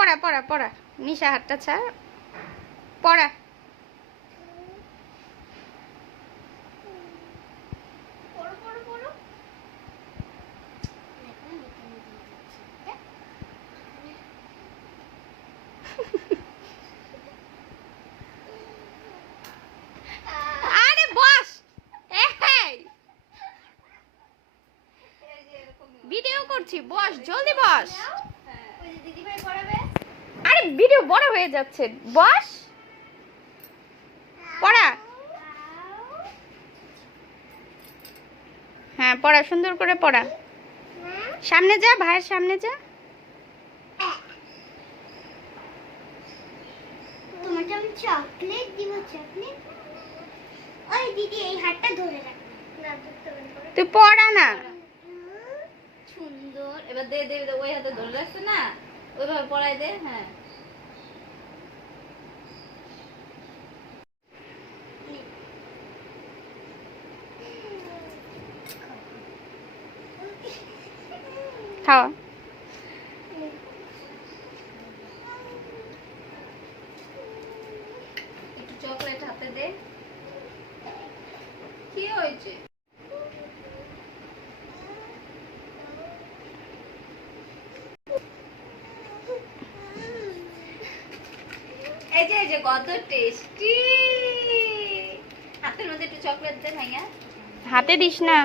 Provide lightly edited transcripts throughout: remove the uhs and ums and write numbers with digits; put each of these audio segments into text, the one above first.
পড়া পড়া পড়া, নিশা হাতটা ছাড়, পড়া। আরে বস, ভিডিও করছি, বস জলদি বস। আরে ভিডিও বড় হয়ে যাচ্ছে, বস পড়া। হ্যাঁ পড়া, সুন্দর করে পড়া। সামনে যা, ভাইয়ের সামনে যা। তোমাকে আমি চকলেট দিব, চকলেট। ওই দিদি এই হাতটা ধরে রাখ, তুই পড়া না। সুন্দর, এবার দে দে, ওই হাতে ধরে রাখছে না, ওইভাবে পড়াই দে। হ্যাঁ খাওয়া। একটু চকলেট হাতে দে। কি হয়েছে? এই যে এই যে কত টেস্টি। হাতের মধ্যে একটু চকলেট দে ভাইয়া। হাতে দিস না।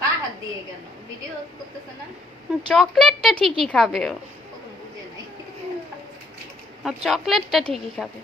বা হাত দিয়ে কেন? ভিডিও করতেছে না? চকলেটটা ঠিকই খাবে ও, বুঝে নাই। চকলেটটা ঠিকই খাবে।